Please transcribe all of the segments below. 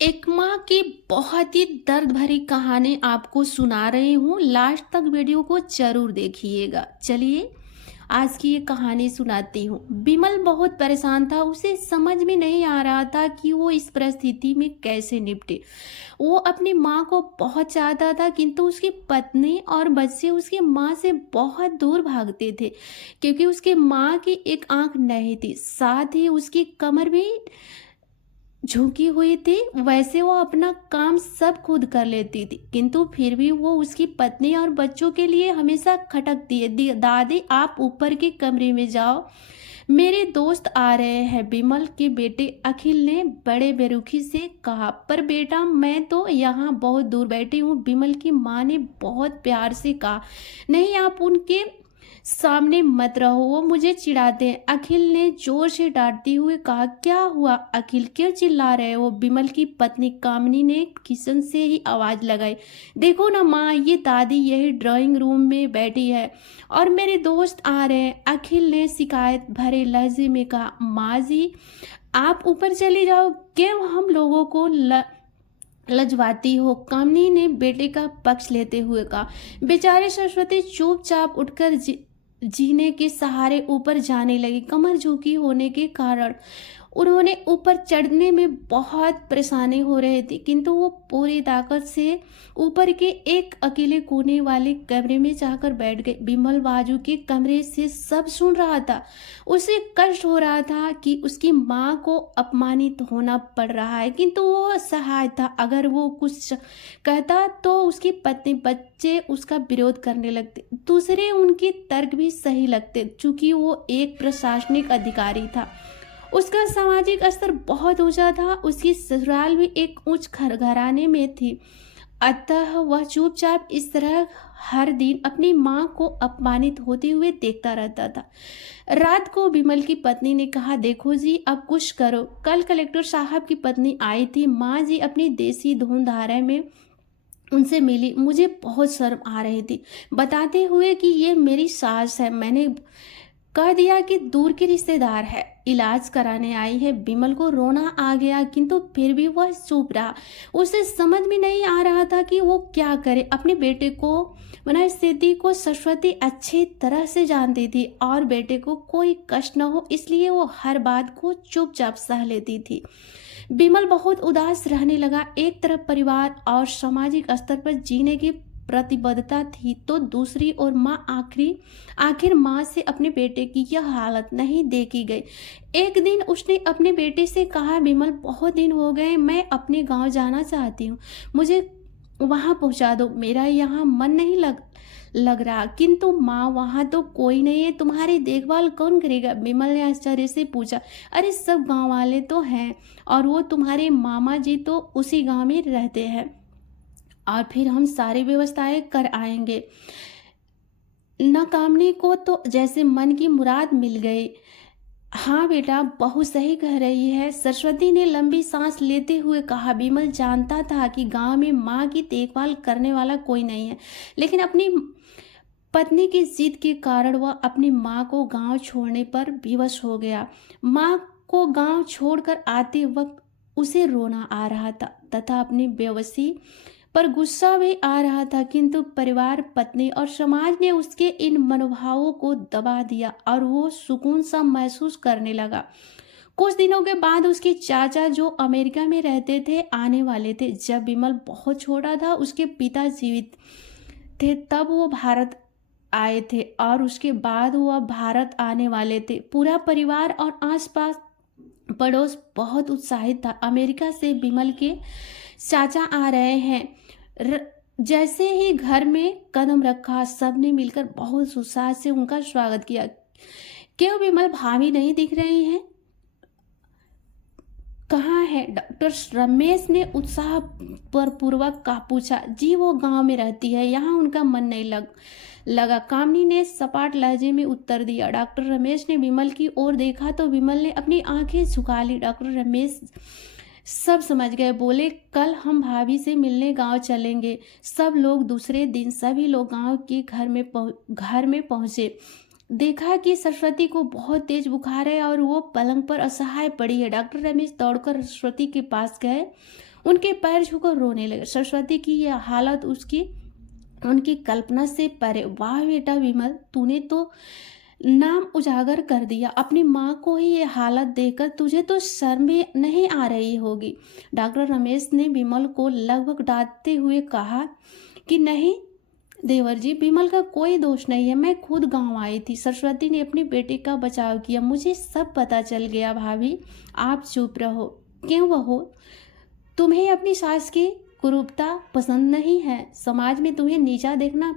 एक माँ की बहुत ही दर्द भरी कहानी आपको सुना रही हूँ। लास्ट तक वीडियो को जरूर देखिएगा। चलिए आज की ये कहानी सुनाती हूँ। बिमल बहुत परेशान था। उसे समझ में नहीं आ रहा था कि वो इस परिस्थिति में कैसे निपटे। वो अपनी माँ को बहुत चाहता था, किंतु उसकी पत्नी और बच्चे उसकी माँ से बहुत दूर भागते थे, क्योंकि उसके माँ की एक आंख नहीं थी, साथ ही उसकी कमर भी झुकी हुई थी। वैसे वो अपना काम सब खुद कर लेती थी, किंतु फिर भी वो उसकी पत्नी और बच्चों के लिए हमेशा खटकती है। दादी, आप ऊपर के कमरे में जाओ, मेरे दोस्त आ रहे हैं, बिमल के बेटे अखिल ने बड़े बेरुखी से कहा। पर बेटा, मैं तो यहाँ बहुत दूर बैठी हूँ, बिमल की माँ ने बहुत प्यार से कहा। नहीं, आप उनके सामने मत रहो, वो मुझे चिढ़ाते हैं, अखिल ने जोर से डांटते हुए कहा। क्या हुआ अखिल, क्यों चिल्ला रहे हो? बिमल की पत्नी कामिनी ने किचन से ही आवाज लगाई। देखो ना माँ, ये दादी यही ड्राइंग रूम में बैठी है और मेरे दोस्त आ रहे हैं, अखिल ने शिकायत भरे लहजे में कहा। माँ जी, आप ऊपर चली जाओ, क्यों हम लोगों को लजवाती हो? कामिनी ने बेटे का पक्ष लेते हुए कहा। बेचारे सरस्वती चुपचाप उठकर जीने के सहारे ऊपर जाने लगी। कमर झुकी होने के कारण उन्होंने ऊपर चढ़ने में बहुत परेशानी हो रही थी, किंतु वो पूरी ताकत से ऊपर के एक अकेले कोने वाले कमरे में जाकर बैठ गए। बिमल बाजू के कमरे से सब सुन रहा था। उसे कष्ट हो रहा था कि उसकी माँ को अपमानित होना पड़ रहा है, किंतु वो असहाय था। अगर वो कुछ कहता तो उसकी पत्नी बच्चे उसका विरोध करने लगते। दूसरे उनके तर्क भी सही लगते, चूंकि वो एक प्रशासनिक अधिकारी था। उसका सामाजिक स्तर बहुत ऊंचा था। उसकी ससुराल भी एक उच्च घराने में थी, अतः वह चुपचाप इस तरह हर दिन अपनी माँ को अपमानित होते हुए देखता रहता था। रात को बिमल की पत्नी ने कहा, देखो जी, अब कुछ करो। कल कलेक्टर साहब की पत्नी आई थी। माँ जी अपनी देसी धुन धारा में उनसे मिली। मुझे बहुत शर्म आ रही थी, बताते हुए कि ये मेरी सास है। मैंने कह दिया कि दूर की रिश्तेदार है, इलाज कराने आई है। बिमल को रोना आ गया, किंतु फिर भी वह चुप रहा। उसे समझ में नहीं आ रहा था कि वो क्या करे। अपने बेटे को स्थिति को सरस्वती अच्छी तरह से जानती थी और बेटे को कोई कष्ट न हो, इसलिए वो हर बात को चुपचाप सह लेती थी। बिमल बहुत उदास रहने लगा। एक तरफ परिवार और सामाजिक स्तर पर जीने की प्रतिबद्धता थी, तो दूसरी ओर माँ आखिर माँ से अपने बेटे की यह हालत नहीं देखी गई। एक दिन उसने अपने बेटे से कहा, बिमल, बहुत दिन हो गए, मैं अपने गांव जाना चाहती हूँ, मुझे वहां पहुंचा दो, मेरा यहाँ मन नहीं लग रहा। किंतु माँ, वहां तो कोई नहीं है, तुम्हारी देखभाल कौन करेगा? बिमल ने आश्चर्य से पूछा। अरे सब गांव वाले तो हैं, और वो तुम्हारे मामा जी तो उसी गांव में रहते हैं, और फिर हम सारी व्यवस्थाएं कर आएंगे। नाकामनी को तो जैसे मन की मुराद मिल गई। हाँ बेटा, बहू सही कह रही है, सरस्वती ने लंबी सांस लेते हुए कहा। बिमल जानता था कि गांव में माँ की देखभाल करने वाला कोई नहीं है, लेकिन अपनी पत्नी की जिद के कारण वह अपनी माँ को गांव छोड़ने पर विवश हो गया। माँ को गांव छोड़कर आते वक्त उसे रोना आ रहा था तथा अपनी बेबसी पर गुस्सा भी आ रहा था, किंतु परिवार, पत्नी और समाज ने उसके इन मनोभावों को दबा दिया और वो सुकून सा महसूस करने लगा। कुछ दिनों के बाद उसके चाचा, जो अमेरिका में रहते थे, आने वाले थे। जब बिमल बहुत छोटा था, उसके पिता जीवित थे, तब वो भारत आए थे और उसके बाद वह भारत आने वाले थे। पूरा परिवार और आसपास पड़ोस बहुत उत्साहित था। अमेरिका से बिमल के चाचा आ रहे हैं। जैसे ही घर में कदम रखा, सबने मिलकर बहुत उत्साह से उनका स्वागत किया। क्यों बिमल, भाभी नहीं दिख रही हैं? कहाँ है? डॉक्टर रमेश ने उत्साह पर पूर्वक का पूछा। जी, वो गांव में रहती है, यहाँ उनका मन नहीं लगा, कामिनी ने सपाट लहजे में उत्तर दिया। डॉक्टर रमेश ने बिमल की ओर देखा तो बिमल ने अपनी आंखें झुका ली। डॉक्टर रमेश सब समझ गए, बोले, कल हम भाभी से मिलने गांव चलेंगे। सब लोग दूसरे दिन सभी लोग गांव के घर में पहुंचे। देखा कि सरस्वती को बहुत तेज बुखार है और वो पलंग पर असहाय पड़ी है। डॉक्टर रमेश दौड़कर सरस्वती के पास गए, उनके पैर छूकर रोने लगे। सरस्वती की यह हालत उनकी कल्पना से परे। वाह बेटा विमल, तूने तो नाम उजागर कर दिया। अपनी माँ को ही ये हालत देखकर तुझे तो शर्म भी नहीं आ रही होगी। डॉक्टर रमेश ने विमल को लगभग डांटते हुए कहा कि नहीं देवर जी, विमल का कोई दोष नहीं है, मैं खुद गांव आई थी। सरस्वती ने अपनी बेटी का बचाव किया। मुझे सब पता चल गया। भाभी आप चुप रहो। क्यों बहू, तुम्हें अपनी सास की कुरूपता पसंद नहीं है? समाज में तुम्हें नीचा देखना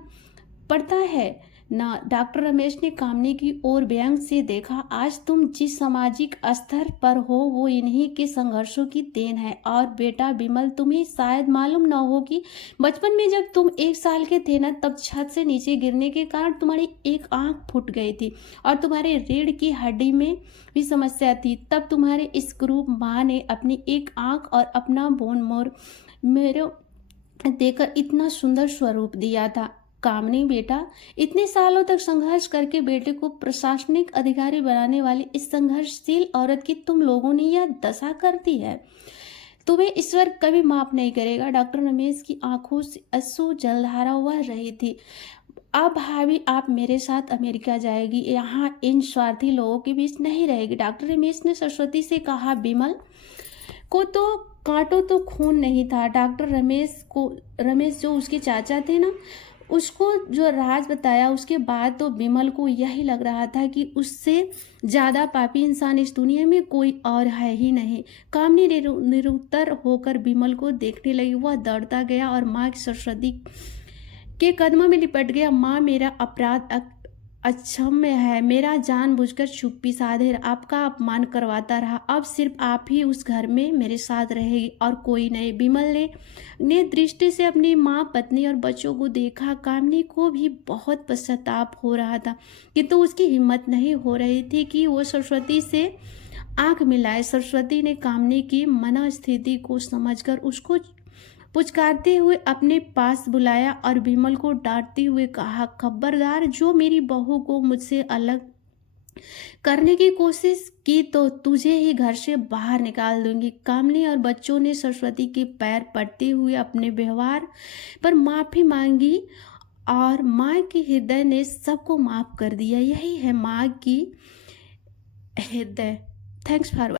पड़ता है ना? डॉक्टर रमेश ने कामनी की ओर व्यंग से देखा। आज तुम जिस सामाजिक स्तर पर हो वो इन्हीं के संघर्षों की देन है। और बेटा विमल, तुम्हें शायद मालूम न हो कि बचपन में जब तुम 1 साल के थे ना, तब छत से नीचे गिरने के कारण तुम्हारी एक आंख फूट गई थी और तुम्हारे रीढ़ की हड्डी में भी समस्या थी। तब तुम्हारे इस क्रूर माँ ने अपनी एक आंख और अपना बोन मोर मेरे देकर इतना सुंदर स्वरूप दिया था। कामनी बेटा, इतने सालों तक संघर्ष करके बेटे को प्रशासनिक अधिकारी बनाने वाली इस संघर्षशील औरत की तुम लोगों ने यह दशा कर दी है। तुम्हें ईश्वर कभी माफ नहीं करेगा। डॉक्टर रमेश की आंखों से अश्रु जलधारा बह रही थी। अब भाभी आप मेरे साथ अमेरिका जाएगी, यहाँ इन स्वार्थी लोगों के बीच नहीं रहेगी। डॉक्टर रमेश ने सरस्वती से कहा, विमल को तो कांटो तो खून नहीं था। डॉक्टर रमेश जो उसके चाचा थे ना, उसको जो राज बताया उसके बाद तो विमल को यही लग रहा था कि उससे ज़्यादा पापी इंसान इस दुनिया में कोई और है ही नहीं। कामनी निरुत्तर होकर विमल को देखने लगी। वह दौड़ता गया और माँ की सरस्वती के कदमों में लिपट गया। माँ, मेरा अपराध अक्षम्य है। मेरा जानबूझकर चुप्पी साधे आपका अपमान करवाता रहा। अब सिर्फ आप ही उस घर में मेरे साथ रहेगी और कोई नहीं। विमल ने दृष्टि से अपनी माँ, पत्नी और बच्चों को देखा। कामनी को भी बहुत पश्चाताप हो रहा था, किंतु उसकी हिम्मत नहीं हो रही थी कि वो सरस्वती से आंख मिलाए। सरस्वती ने कामनी की मनोस्थिति को समझकर उसको पुचकारते हुए अपने पास बुलाया और विमल को डांटते हुए कहा, खबरदार, जो मेरी बहू को मुझसे अलग करने की कोशिश की तो तुझे ही घर से बाहर निकाल दूंगी। कामनी और बच्चों ने सरस्वती के पैर पड़ते हुए अपने व्यवहार पर माफी मांगी और माँ के हृदय ने सबको माफ कर दिया। यही है माँ की हृदय। Thanks for